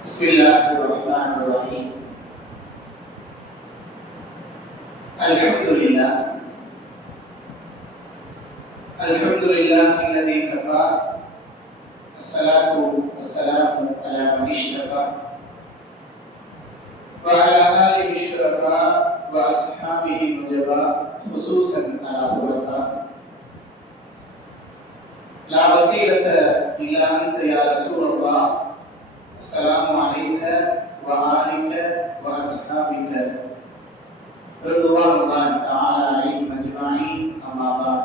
بسم الله الرحمن الرحيم. الحمد لله الذي كفى. الصلاة والسلام على من اشتفى وعلى آله الشرفاء وأصحابه النجباء خصوصا على خلفاء. لا وسيلة إلا أنت يا رسول الله. السلام عليك وآلك وأصحابك رضوان الله تعالى عليهم أجمعين. أما بعد،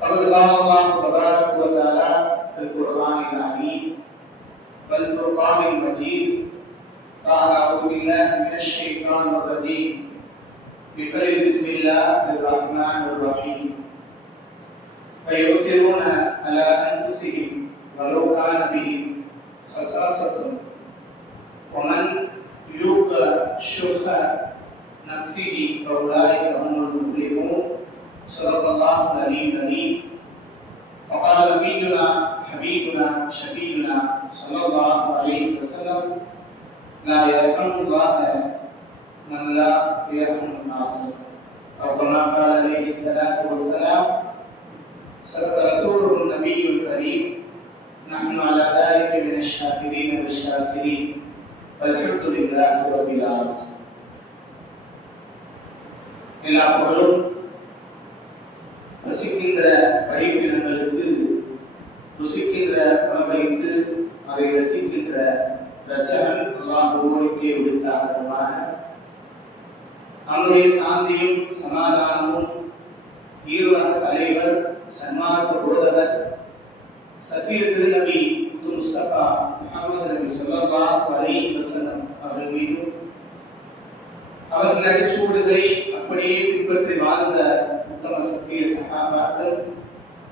فقد قال الله تبارك وتعالى في القرآن العظيم والفرقان المجيد: قال أعوذ بالله من الشيطان الرجيم بسم الله الرحمن الرحيم. فيؤثرون على أنفسهم ولو كان بهم خصاصة ومن يوق شح نفسه فأولئك هم المفلحون. صدق الله العلي العظيم. وقال نبينا حبيبنا شفيعنا صلى الله عليه وسلم: لا يرحم الله من لا يرحم الناس. أو كما قال عليه الصلاة والسلام: صدق رسوله النبي الكريم. نحن على ذلك من الشاكرين والشاكرين والحمد لله رب العالمين. எல்லா புகழும் ரசிக்கின்ற படிப்பினங்களுக்கு ருசிக்கின்ற உணவளித்து அதை ரசிக்கின்ற ரச்சகன் அல்லாஹ் ஒருவனுக்கே உரித்தாகமாக நம்முடைய சாந்தியும் சமாதானமும் ஈருலக தலைவர் சன்மார்க்க போதகர் சத்திய திருநபி முஸ்தபா முஹம்மது நபி ஸல்லல்லாஹு அலைஹி வஸல்லம் அவர்கள் மீதும் அவர்கள் நடிச்சூடுகளை அப்படியே பின்பற்றி வாழ்ந்த உத்தம சத்திய சஹாபாக்கள்,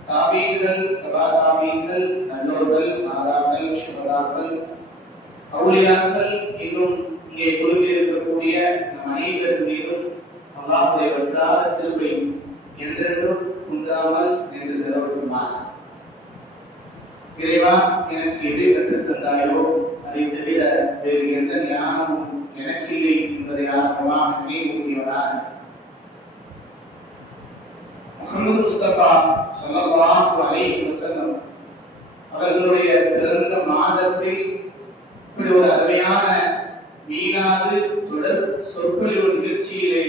தாபீன்கள், தபா தாபீன்கள், நல்லோர்கள், நாதாக்கள், சுஹதாக்கள், அவுலியாக்கள், இன்னும் இங்கே குழுமி இருக்கக்கூடிய நம் அனைவர் மீதும் அல்லாஹ்வுடைய வற்றாத கிருபை என்றென்றும் குன்றாமல் நின்று நிலவட்டுமாக. இறைவா, எனக்கு எதை கற்றுத் தந்தாயோ அதை தவிர வேறு எந்த ஞானமும் எனக்கு இல்லை என்பதை ஆரம்பமாக நினைவூட்டியவராக முஹம்மது முஸ்தபா ஸல்லல்லாஹு அலைஹி வஸல்லம் அவர்களுடைய பிறந்த மாதத்தில் இப்படி ஒரு அருமையான மீளாது தொடர் சொற்பொழிவு நிகழ்ச்சியிலே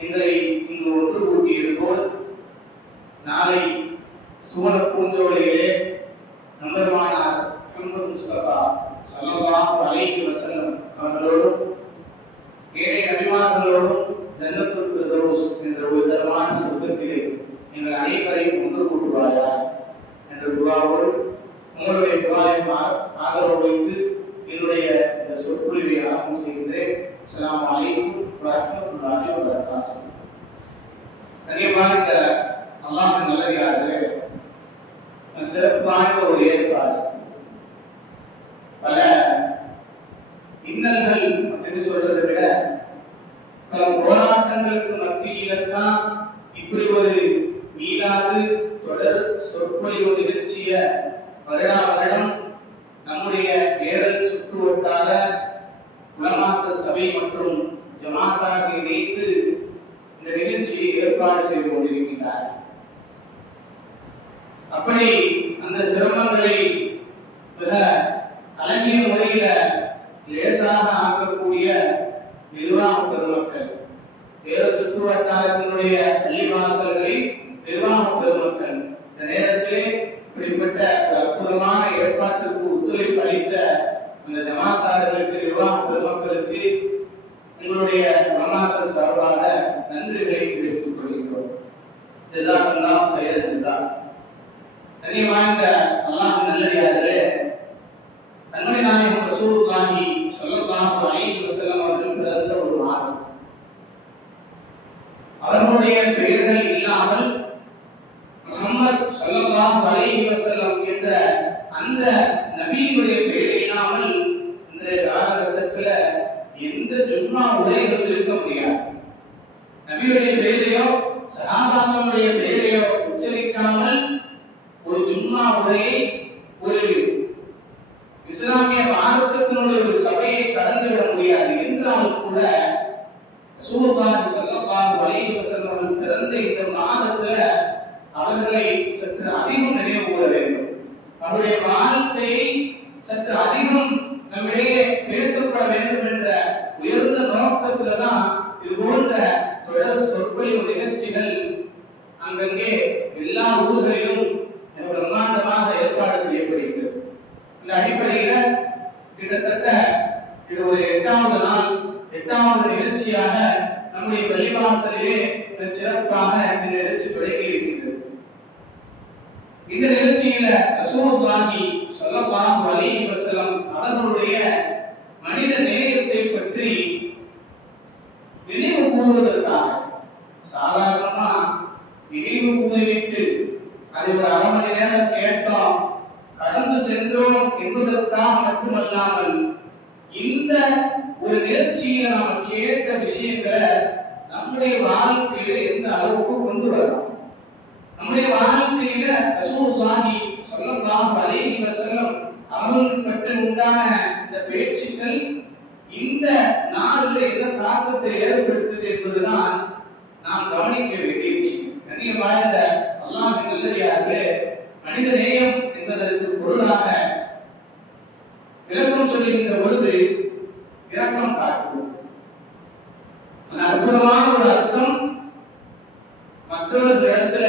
எங்களை இங்கு ஒன்று கூட்டியிருப்போம். நாளை சுவன பூஞ்சோலையிலே நம்பருமானார் முஹம்மது முஸ்தபா ஸல்லல்லாஹு அலைஹி வஸல்லம் அவர்களோடும் ஏனைய நபிமார்களோடும் ஜன்னத்துல் ஃபிர்தௌஸ் என்ற உயர்தரமான சொர்க்கத்திலே நீங்கள் அனைவரையும் ஒன்று கூட்டுவாயா என்ற துஆவோடு உங்களுடைய துஆவை ஆதரவு வைத்து என்னுடைய இந்த சொற்பொழிவை ஆரம்பம் செய்கின்றேன். அஸ்ஸலாமு அலைக்கும் வரஹ்மத்துல்லாஹி வபரகாத்துஹு. கண்ணியமான அல்லாஹ்வின் நல்லடியார்களே, சிறப்பு வாய்ந்த ஒரு ஏற்பாடு. பல இன்னல்கள் என்று சொல்றதை விட பல போராட்டங்களுக்கு மத்தியில தான் இப்படி ஒரு மீளாது தொடர் சொற்பொழிவு நிகழ்ச்சிய வருடா வருடம் நம்முடைய நேரல் சுற்று வட்டார உலமாக்கல் சபை மற்றும் ஜமாத்தாக இணைத்து இந்த நிகழ்ச்சியை ஏற்பாடு செய்து கொண்டிருக்கின்றார். அப்படி அந்த சிரமங்களை மிக அழகிய முறையில லேசாக ஆக்கக்கூடிய நிர்வாக பெருமக்கள், வேறு சுற்றுவட்டாரத்தினுடைய பள்ளிவாசல்களில் நிர்வாக பெருமக்கள் இந்த நேரத்திலே இப்படிப்பட்ட அற்புதமான ஏற்பாட்டிற்கு ஒத்துழைப்பு அளித்த அந்த ஜமாத்தார்களுக்கு, நிர்வாக பெருமக்களுக்கு உங்களுடைய உலமாக்கள் சார்பாக நன்றிகளை தெரிவித்துக் கொள்கிறோம். ஜஸாக்கல்லாஹு கைரல் ஜஸா. கண்ணியமான அல்லாஹ் நல்லடியார்களே, நன்மை நாயகம் ரசூலுல்லாஹி ஸல்லல்லாஹு அலைஹி வஸல்லம் அவர்கள் பிறந்த ஒரு மாதம். அவர்களுடைய பெயர்கள் இல்லாமல் முஹம்மது ஸல்லல்லாஹு அலைஹி வஸல்லம் என்ற அந்த நபியுடைய பெயர் இல்லாமல் இந்த காலகட்டத்தில் எந்த ஜும்மா உரைகளும் இருக்க முடியாது. நபியுடைய பெயரையோ சஹாபாக்களுடைய பெயரையோ உச்சரிக்காமல் ஒரு ஜும்மா உரையை ஒரு ரசூலுல்லாஹி ஸல்லல்லாஹு அலைஹி வஸல்லம் பிறந்த இந்த மாதத்துல அவர்களை சற்று அதிகம் நினைவு கூற வேண்டும். அவருடைய வாழ்க்கையை சற்று அதிகம் நம்மிடையே பேசப்பட வேண்டும் என்ற உயர்ந்த நோக்கத்துல தான் இது போன்ற தொடர் சொற்பொழிவு நிகழ்ச்சிகள் அங்கங்கே எல்லா ஊர்களிலும் பிரம்மாண்டமாக ஏற்பாடு செய்யப்படுகிறது. இந்த அடிப்படையில கிட்டத்தட்ட இது ஒரு 8வது நாள், 8வது நிகழ்ச்சியாக நம்முடைய பள்ளிவாசலிலே சிறப்பாக இந்த நிகழ்ச்சி தொடங்கி இருக்கின்றது. இந்த நிகழ்ச்சியில ரசூலுல்லாஹி ஸல்லல்லாஹு அலைஹி வஸல்லம் அவர்களுடைய மனித நேயத்தை பற்றி நினைவு கூறுவதற்காக சாதாரணமா நினைவு கூறிவிட்டு அதை ஒரு அரை மணி நேரம் கேட்டோம் கடந்து சென்றோம் என்பதற்காக மட்டுமல்லாமல் இந்த ஒரு நிகழ்ச்சியில நாம கேட்ட விஷயங்களை நம்முடைய வாழ்க்கையில எந்த அளவுக்கு கொண்டு வரலாம், நம்முடைய வாழ்க்கையில ரசூலுல்லாஹி ஸல்லல்லாஹு அலைஹி வஸல்லம் அவர்கள் பற்றி உண்டான இந்த பேச்சுக்கள் இந்த நாளில் என்ன தாக்கத்தை ஏற்படுத்துது என்பதுதான் நாம் கவனிக்க வேண்டிய விஷயம். கண்ணியம் வாய்ந்த அல்லாஹ்வின் நல்லடியார்களே, மனித நேயம் என்பதற்கு பொருளாக விளக்கம் சொல்லுகின்ற பொழுது இரக்கம் காட்டுவது, அற்புதமான ஒரு அர்த்தம். மற்றவர்களிடத்துல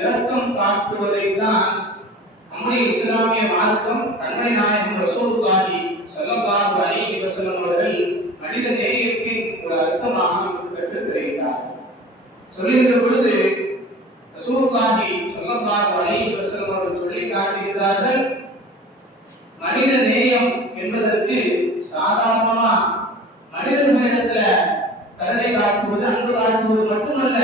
இரக்கம் காட்டுவதை தான் நம்முடைய இஸ்லாமிய மார்க்கம் கண்மணி நாயகம் ரசூலுல்லாஹி ஸல்லல்லாஹு அலைஹி வஸல்லம் அவர்கள் மனித நேயத்தின் ஒரு அர்த்தமாக கற்றுத் தருகிறார். சொல்லுகின்ற பொழுது ரசூலுல்லாஹி ஸல்லல்லாஹு அலைஹி வஸல்லம் அவர்கள் சொல்லி காட்டுகிறார்கள், மனித நேயம் என்பதற்கு சாதாரணமா மனிதர்களிடத்துல கருணை காட்டுவது, அன்பு காட்டுவது மட்டுமல்ல,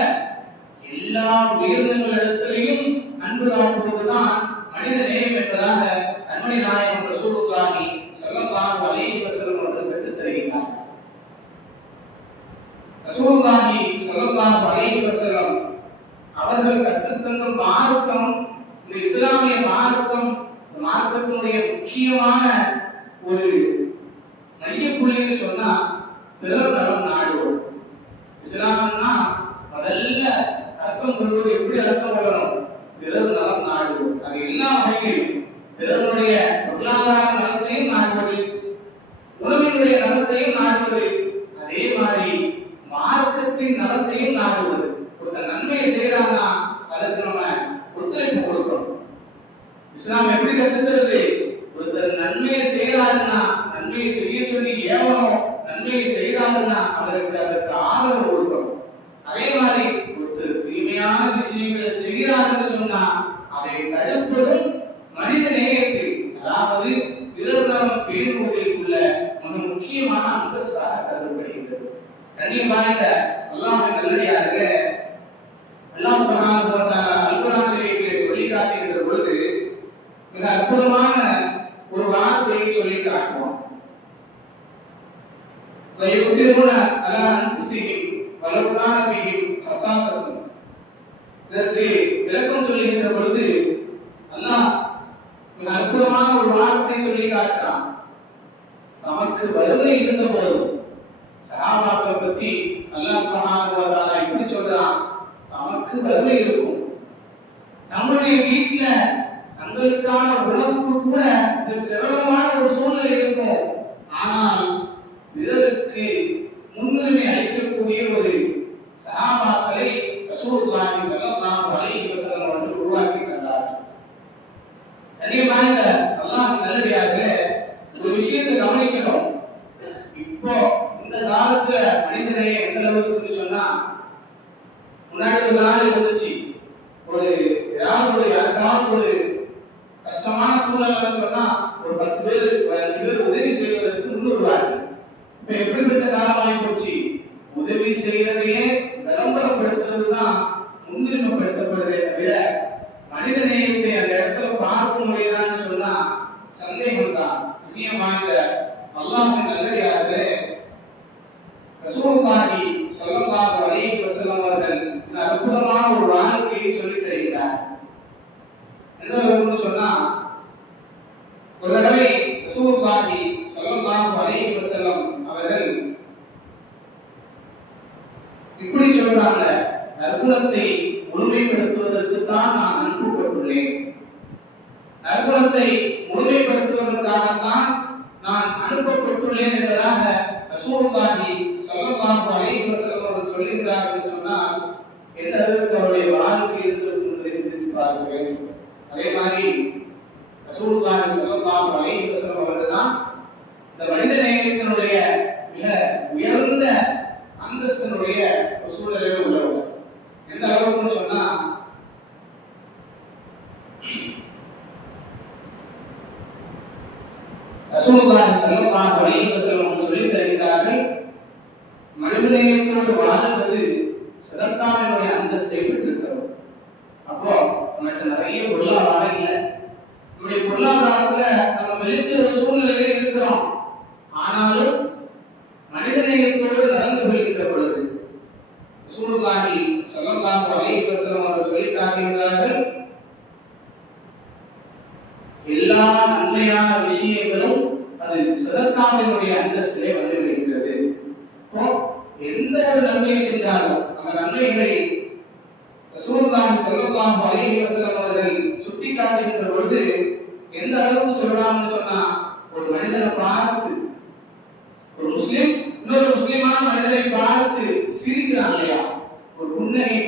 எல்லா உயிரினங்களிடத்திலையும் அன்பு காட்டுவதுதான் மனித நேயம் என்பதாக கண்மணி நாயகம் ரசூலுல்லாஹி ஸல்லல்லாஹு அலைஹி வஸல்லம் அவர்கள் கற்றுத் தருகிறார். ரசூலுல்லாஹி ஸல்லல்லாஹு அலைஹி வஸல்லம் அவர்கள் கற்றுத்தந்த மார்க்கம், இந்த இஸ்லாமிய மார்க்கம், மார்க்கத்தினுடைய முக்கியமான ஒரு மையப்புள்ளின்னு சொன்னா பிறர் நலம் நாடுவது. இஸ்லாம்னா முதல்ல அர்த்தம் கொள்வது எப்படி அர்த்தம் கொள்ளணும்? பிறர் நலம் நாடுவது. அது எல்லா வகையிலும் பிறருடைய பொருளாதார நலத்தையும் நாடுவது, உணவினுடைய நலத்தையும் நாடுவது, அதே மாதிரி மார்க்கத்தின் நலத்தையும் நாடுவது. ஒருத்தர் நன்மையை செய்யறாங்கன்னா அதற்கு நம்ம ஒத்துழைப்பு கொடுக்கணும். இஸ்லாம் எப்படி கற்றுத்தருது? ஒருத்தர் நன்மையை செய்யறாருன்னா நன்மையை செய்ய சொல்லி ஏவணும், நன்மையை செய்யறாருன்னா அவருக்கு அதற்கு ஆதரவு கொடுக்கணும். அதே மாதிரி ஒருத்தர் தீமையான விஷயங்களை செய்கிறார் சொன்னா அதை தடுப்பதும் மனித நேயத்தில், அதாவது பிறர் நலம் பேணுவதில் உள்ள மிக முக்கியமான அந்தஸ்தாக கருதப்படுகிறது. கண்ணியம் வாய்ந்த அல்லாஹ்வின் நல்லடியார்களே, அல்லாஹ் சுப்ஹானஹு வ தஆலா அல்-குர்ஆன் ஷரீஃபிலே சொல்லி காட்டுகின்ற பொழுது மிக அற்புதமான ஒரு வார்த்தையை சொல்லி காட்டுவோம். வயுஸிரூன அலா அன்ஃபுஸிஹிம் வலவ் கான பிஹிம் ஹஸாஸத்துன். இதற்கு விளக்கம் சொல்லுகின்ற பொழுது அல்லாஹ் மிக அற்புதமான ஒரு வார்த்தை சொல்லி காட்டான். நமக்கு வறுமை இருந்த போதும் சஹாபாக்களை பத்தி அல்லாஹ் சுப்ஹானஹு வ தஆலா இப்படி சொல்றான், நமக்கு வறுமை இருக்கும், நம்முடைய வீட்டுல தங்களுக்கான உணவுக்கு கூட சிரமமான ஒரு சூழ்நிலை இருக்கும், ஆனால் பிறருக்கு முன்னுரிமை அளிக்கக்கூடிய ஒரு சஹாபாக்களை ரசூலுல்லாஹி ஸல்லல்லாஹு அலைஹி வஸல்லம் அவர்கள் உருவாக்கி தந்தார். கண்ணியமான அல்லாஹ்வின் நல்லடியார்களே, ஒரு விஷயத்தை கவனிக்கணும். இப்போ இந்த காலத்துல மனிதனையே எந்த அளவுக்கு சொன்னா, முன்னாடி ஒரு நாள் இருந்துச்சு, ஒரு யாருக்காவது ஒரு கஷ்டமான சூழ்நிலை சொன்னா ஒரு 10 பேர் 5 பேர் உதவி செய்வதற்கு முன்னுருவார்கள். இப்ப எப்படிப்பட்ட காலமாகி போச்சு, உதவி செய்யறதையே விளம்பரப்படுத்துறதுதான் முன்னுரிமைப்படுத்தப்படுதே தவிர மனித நேயத்தை அந்த இடத்துல பார்க்க முடியுதான்னு சொன்னா சந்தேகம் தான். கண்ணியமான அல்லாஹ்வின் நல்லடியார்களே, ரசூலுல்லாஹி ஸல்லல்லாஹு அலைஹி வஸல்லம் அவர்கள் இந்த அற்புதமான ஒரு வாழ்க்கையை சொல்லித் தருகிறார். எந்த அளவுக்கு சொன்னா, ஒரு தடவை ரசூலுல்லாஹி ஸல்லல்லாஹு அலைஹி வஸல்லம் அவர்கள் இப்படி சொல்றாங்க, நற்குணத்தை முழுமைப்படுத்துவதற்கு தான் நான் அனுப்பப்பட்டுள்ளேன், நற்குணத்தை முழுமைப்படுத்துவதற்காகத்தான் நான் அனுப்பப்பட்டுள்ளேன் என்பதாக ரசூலுல்லாஹி ஸல்லல்லாஹு அலைஹி வஸல்லம் அவர்கள் சொல்கிறார்கள் என்று சொன்னால் எந்த அளவுக்கு அவருடைய வாழ்க்கை இருந்திருக்கும் என்பதை சிந்தித்து பார்க்க வேண்டும். அதே மாதிரி ரசூலுல்லாஹி ஸல்லல்லாஹு அலைஹி வஸல்லம் அவர்கள் தான் இந்த மனித நேயத்தினுடைய மிக உயர்ந்த அந்தஸ்தினுடைய ஒரு சூழலில் உள்ளவர். எந்த அளவுக்குன்னு சொன்னா ரசூலுல்லாஹி ஸல்லல்லாஹு அலைஹி வஸல்லம் சொல்லி தருகிறார்கள், மனிதநேயத்தோடு வாழ்வது சதக்காவினுடைய அந்தஸ்தை பெற்றுத்தரும். அப்போ நமக்கு நிறைய பொருளாதாரம் இல்லை, நம்முடைய பொருளாதாரத்துல நம்ம வெளித்த ஒரு சூழ்நிலையில இருக்கிறோம், ஆனாலும் மனிதநேயத்தோடு நடந்து கொள்கின்ற பொழுது ரசூலுல்லாஹி ஸல்லல்லாஹு அலைஹி வஸல்லம் அவர்கள் சொல்லி காட்டுகிறார்கள், எல்லா நன்மையான விஷயங்களும் அது சதக்காவினுடைய அந்தஸ்திலே வந்து விடுகிறது. எந்த ஒரு நன்மையை செஞ்சாலும் அந்த நன்மைகளை ரசூலுல்லாஹி ஸல்லல்லாஹு அலைஹி வஸல்லம் அவர்கள் சுட்டி காட்டுகின்ற பொழுது எந்த அளவுக்கு சொல்றாங்கன்னு சொன்னா, ஒரு மனிதனை பார்த்து ஒரு முஸ்லிம் இன்னொரு முஸ்லிமான மனிதனை பார்த்து சிரிக்கிறான் இல்லையா, ஒரு புன்னகை,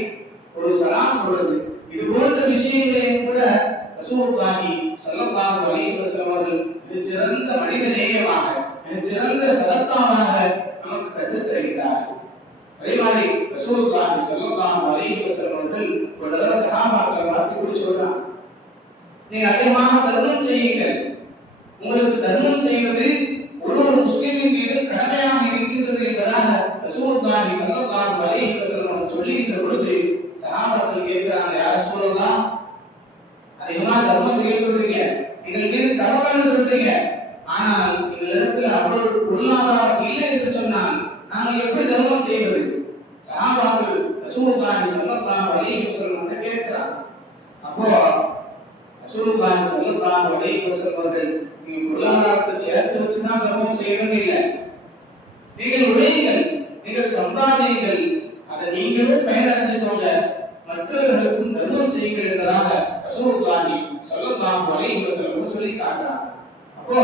ஒரு சலாம் சொல்றது, இது போன்ற விஷயங்களையும் கூட ரசூலுல்லாஹி ஸல்லல்லாஹு அலைஹி வஸல்லம் அவர்கள் மிகச்சிறந்த மனித நேயமாக, மிகச்சிறந்த சதக்காவாக நமக்கு கற்றுத் தருகிறார்கள். அதே மாதிரி ரசூலுல்லாஹி ஸல்லல்லாஹு அலைஹி வஸல்லம் அவர்கள் ஒரு தடவை சஹாபாக்களை பார்த்து கூட சொல்றாங்க, நீங்க அதிகமாக தர்மம் செய்யுங்கள், உங்களுக்கு தர்மம் செய்வது ஒரு முஸ்லிமின் மீது கடமையாக இருக்கின்றது என்பதாக ரசூலுல்லாஹி ஸல்லல்லாஹு அலைஹி வஸல்லம் அவர்கள் சொல்லுகின்ற பொழுது சஹாபாக்கள் கேட்கிறாங்க, யா ரசூலல்லாஹ், அதிகமா தர்மம் செய்ய சொல்றீங்க, எங்கள் மீது கடமைன்னு சொல்றீங்க, ஆனால் எங்களிடத்துல அவ்வளவு பொருளாதாரம் இல்லை என்று சொன்னால் நாங்கள் எப்படி தர்மம் செய்வது? சஹாபாக்கள் ரசூலுல்லாஹி ஸல்லல்லாஹு அலைஹி வஸல்லம் கேட்கிறாங்க. அப்போ ரசூலுல்லாஹி ஸல்லல்லாஹு அலைஹி வஸல்லம் அவர்கள், நீங்க பொருளாதாரத்தை சேர்த்து வச்சுதான் தர்மம் செய்யணும் இல்லை, நீங்கள் உழையுங்கள், நீங்கள் சம்பாதியுங்கள், அதை நீங்களும் பயனடைஞ்சுக்கோங்க, மற்றவர்களுக்கும் தர்மம் செய்யுங்கள் என்பதாக ரசூலுல்லாஹி ஸல்லல்லாஹு அலைஹி வஸல்லம் சொல்லி காட்டுறாங்க. அப்போ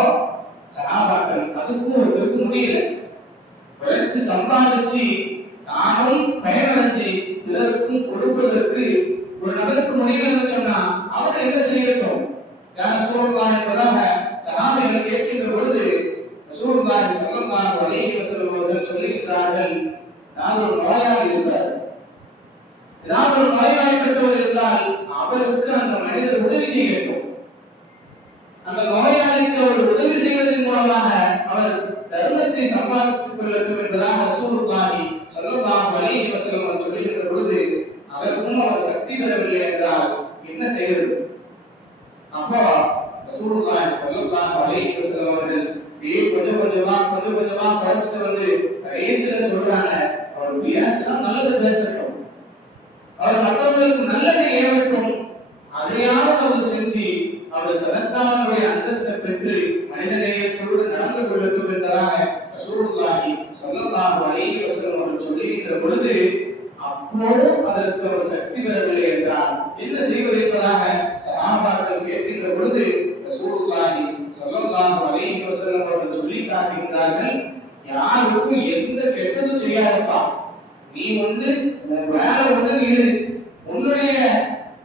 சஹாபாக்கள் அதுக்கும் ஒருத்தருக்கு முடியல, உழைச்சு சம்பாதிச்சு தானும் பயனடைஞ்சு பிறருக்கும் கொடுப்பதற்கு ஒரு நபருக்கு முடியலன்னு சொன்னா அவர் என்ன செய்யட்டும்? யா ரசூலுல்லாஹ் என்பதாக சஹாபிகள் கேட்கின்ற பொழுது ரசூலுல்லாஹி ஸல்லல்லாஹு அலைஹி வஸல்லம் அவர்கள் சொல்லுகிறார்கள், நான் ஒரு நோயாளி இருப்பார், ஏதாவது ஒரு நோய்வாய்ப்பட்டவர் இருந்தால் அவருக்கு அந்த மனிதர் உதவி செய்யட்டும், அந்த நோயாளிக்கு அவர் உதவி செய்வதன் மூலமாக அவர் தர்மத்தை சம்பாதித்துக் கொள்ளட்டும் என்பதாக ரசூலுல்லாஹி ஸல்லல்லாஹு அலைஹி வஸல்லம் அவர்கள் சொல்லுகின்ற பொழுது அதற்கும் அவர் சக்தி பெறவில்லை என்றால் என்ன செய்வது? அப்போ ரசூலுல்லாஹி ஸல்லல்லாஹு அலைஹி வஸல்லம் அவர்கள் கொஞ்சம் கொஞ்சமா படிச்சுட்டு வந்து கடைசியில சொல்றாங்க, அவர் பேசினா நல்லது பேசட்டும், அவர் மற்றவர்களுக்கு நல்லதை ஏவட்டும், அதையாவது அவர் செஞ்சு அவர் சதக்காவுடைய அந்தஸ்தை பெற்று மனிதநேயத்தோடு நடந்து கொள்ளட்டும் என்பதாக ரசூலுல்லாஹி ஸல்லல்லாஹு அலைஹி வஸல்லம் அவர்கள் சொல்லுகின்ற பொழுது அப்போதும் அதற்கு அவர் சக்தி பெறவில்லை என்றால் என்ன செய்வது என்பதாக சஹாபாக்கள் கேட்கின்ற பொழுது ரசூலுல்லாஹி ஸல்லல்லாஹு அலைஹி வஸல்லம் அவர்கள் சொல்லி காட்டுகிறார்கள், யாருக்கும் எந்த கெட்டதும் செய்யாதப்பா, நீ உன் வேலை இரு, உன்னுடைய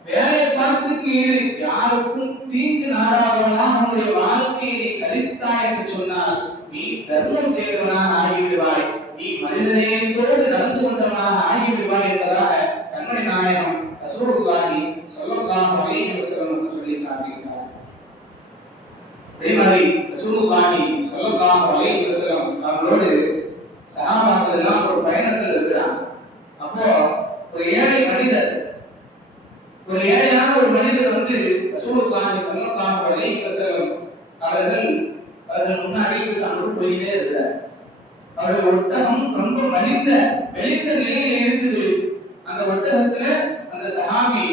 வேலையை பார்த்துட்டு இரு, யாருக்கும் தீங்கு நாடாதவனாக உன்னுடைய வாழ்க்கையை நீ கழித்தாய் என்று சொன்னால் நீ தர்மம் செய்தவனாக ஆகிவிடுவாய், நீ மனிதநேயத்தோடு நடந்து கொண்டவனாக ஆகிவிடுவாய் என்பதாக கண்மணி நாயகம் ரசூலுல்லாஹி ஸல்லல்லாஹு அலைஹி வஸல்லம் சொல்லி காட்டுகிறார். அதே மாதிரி ரசூலுல்லாஹி ஸல்லல்லாஹு அலைஹி வஸல்லம் அவர்களோடு சஹாபாக்கள் எல்லாம் ஒரு பயணத்தில் இருக்கிறாங்க. அப்போ ஒரு ஏழையான ஒரு மனிதர் வந்து ரசூலுல்லாஹி ஸல்லல்லாஹு அலைஹி வஸல்லம் அவர்கள் முன்னாடி போயிட்டே இருக்கிறார். அவருடைய ஒட்டகம் ரொம்ப மெலிந்த நிலையில இருக்குது. அந்த ஒட்டகத்துல அந்த சஹாபி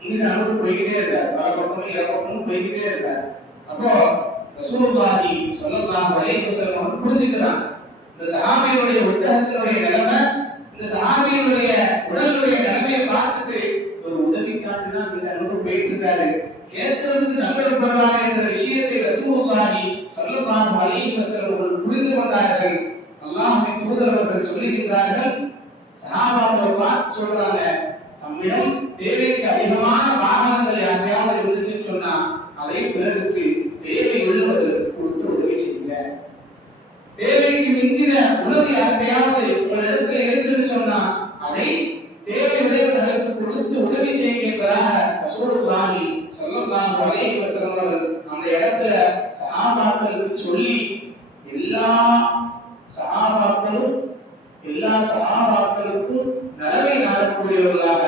இங்கிட்ட அனுப்பி போய்கிட்டே இருக்கார், பல பக்கமும் இரு பக்கமும் போய்கிட்டே இருக்கார். அப்போ ரசூலுல்லாஹி ஸல்லல்லாஹு அலைஹி வஸல்லம் புரிஞ்சுக்கிறாங்க, இந்த சஹாபியுடைய ஒட்டகத்தினுடைய நிலைமை, இந்த சஹாபியுடைய சங்கடப்படுறாங்க என்ற விஷயத்தை ரசூலுல்லாஹி ஸல்லல்லாஹு அலைஹி வஸல்லம் அவர்கள் புரிந்து கொண்டார்கள். அல்லாஹ்வின் தூதர் அவர்கள் சொல்லுகிறார்கள், சஹாபாக்கள் பார்த்து சொல்றாங்க, நம்மிடம் தேவைக்கு அதிகமான வாகனங்கள் யாரையாவது இருந்துச்சுன்னு சொன்னா அதை பிறருக்கு தேவை உள்ளவர்களுக்கு கொடுத்து உதவி செய்யுங்க. தேவைக்கு மிஞ்சின உணவு யாருக்கையாவது உங்களிடத்தில் இருக்குன்னு சொன்னா அதை தேவை உடையவர்களுக்கு கொடுத்து உதவி செய்கின்றதாக ரசூலுல்லாஹி ஸல்லல்லாஹு அலைஹி வஸல்லம் அவர்கள் அந்த இடத்துல சஹாபாக்களுக்கு சொல்லி எல்லா சஹாபாக்களுக்கும் நலவை நாடக்கூடியவர்களாக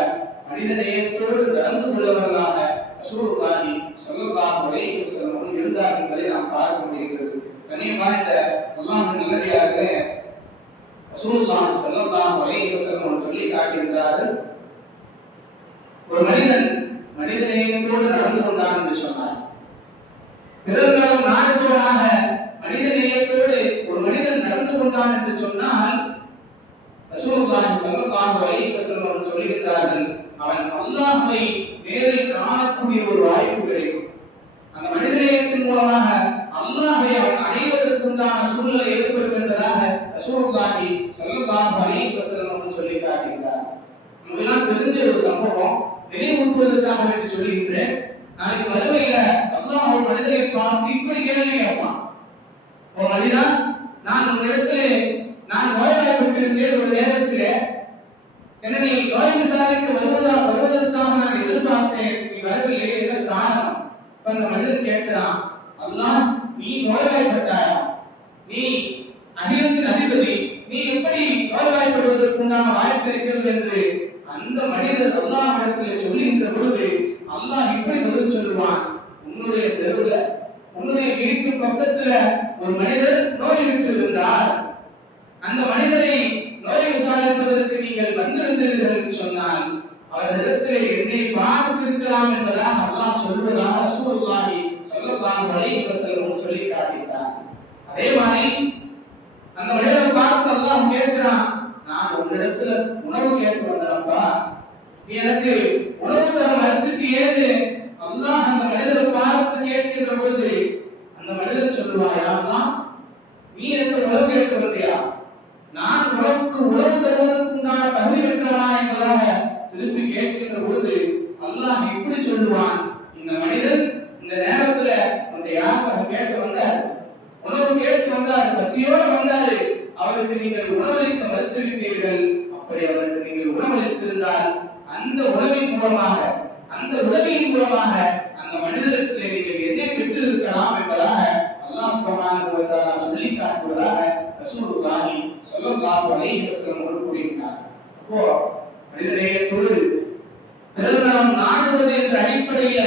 மனித நேயத்தோடு நடந்து கொள்வர்களாக ரசூலுல்லாஹி ஸல்லல்லாஹு அலைஹி வஸல்லம் அவர்கள் இருந்தார் என்பதை நாம் பார்க்க முடிகிறது. கண்ணியமான அல்லாஹ்வின் நல்லடியார்களே, ரசூலுல்லாஹி ஸல்லல்லாஹு அலைஹி வஸல்லம் அவர்கள் சொல்லி காட்டுகின்றார்கள், ஒரு மனிதன் மனித நேயத்தோடு நடந்து கொண்டான் என்று சொன்னார். பிறர்களும் நாடுவனாக மனித நேயத்தோடு ஒரு மனிதன் நடந்து கொண்டான் என்று சொன்னால் ரசூலுல்லாஹி ஸல்லல்லாஹு அலைஹி வஸல்லம் அவர்கள் சொல்லுகிறார்கள், அவன் அல்லாஹ்வை நேரில் காணக்கூடிய ஒரு வாய்ப்பு கிடைக்கும். அந்த மனித நேயத்தின் மூலமாக அல்லாஹ்வை அவன் அடைவதற்குண்டான சூழ்நிலை ஏற்படும் என்பதாக ரசூலுல்லாஹி ஸல்லல்லாஹு அலைஹி வஸல்லம் அவர்கள் சொல்லி காட்டுகிறார். நமக்கெல்லாம் தெரிஞ்ச ஒரு சம்பவம், நினைவூட்டுவதற்காக வேண்டி சொல்லுகின்றேன். நாளைக்கு வறுமையில அல்லாஹ் ஒரு மனிதரை பார்த்து இப்படி கேள்வி கேட்பான், ஓ மனிதா, நான் உன்னிடத்திலே நான் நோய்வாய்ப்பட்டிருந்தேன், ஒரு நேரத்திலே என்ன நீ நோய் விசாரிக்க வருவதற்காக நான் எதிர்பார்த்தேன், நீ வரவில்லை, என்ன காரணம்? அந்த மனிதன் கேட்கிறான், அல்லாஹ் நீ நோய்வாய்ப்பட்டாயா? நீ அகிலத்தின் அதிபதி, நீ எப்படி நோய்வாய்ப்படுவதற்குண்டான வாய்ப்பு இருக்கிறது என்று அந்த மனிதர் அல்லாஹ்விடத்திலே சொல்லுகின்ற பொழுது அல்லாஹ் இப்படி பதில் சொல்லுவான், உன்னுடைய தெருவுல உன்னுடைய வீட்டு பக்கத்துல ஒரு மனிதர் நோயுற்று இருந்தார், அந்த மனிதரை நோய் விசாரிப்பதற்கு நீங்கள் வந்திருந்தீர்கள் என்று சொன்னால் அவரிடத்திலே என்னை பார்த்திருக்கலாம் என்பதாக அல்லாஹ் சொல்வதாக ரசூலுல்லாஹி ஸல்லல்லாஹு அலைஹி வஸல்லம் சொல்லி காட்டினார். அதே மாதிரி அந்த மனிதரை பார்த்து அல்லாஹ் கேட்கிறான், நான் உன்னிடத்துல உணவு கேட்டு வந்தேன்ப்பா, நீ எனக்கு உணவு தர மறுத்துட்டு ஏது? அல்லாஹ் அந்த மனிதரை பார்த்து கேட்கின்ற பொழுது அந்த மனிதர் சொல்லுவாயா, அல்லாஹ் நீ எனக்கு உணவு கேட்டு வந்தியா? நான் உனக்கு உணவு தருவதற்குண்டான தகுதி பெற்றவனா என்பதாக திருப்பி கேட்கின்ற பொழுது அல்லாஹ் இப்படி சொல்லுவான், இந்த மனிதன் இந்த நேரத்துல அந்த யாசகம் கேட்டு வந்தார், உணவு கேட்டு வந்தார், பசியோடு வந்தாரு, அவருக்கு நீங்கள் உணவளிக்க மறுத்துவிட்டீர்கள். அப்படி அவருக்கு நீங்கள் உணவளித்திருந்தால் அந்த உணவின் மூலமாக அந்த உதவியின் மூலமாக அந்த மனிதத்திலே நீங்கள் எதை பெற்று இருக்கலாம் என்பதாக அல்லாஹ் சுப்ஹானஹு வ தஆலா சொல்லி காட்டுவதாக ரசூலுல்லாஹி ஸல்லல்லாஹு அலைஹி வஸல்லம் அவர்கள் கூறுகிறார். அப்போ மனிதநேயத்தோடு பிறர்நலம் நாடுவது என்ற அடிப்படையில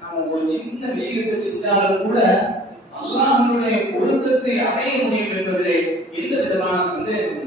நாம ஒரு சின்ன விஷயத்தை செஞ்சாலும் கூட அல்லாஹ்வுடைய பொருத்தத்தை அடைய முடியும் என்பதிலே எந்த விதமான சந்தேகம்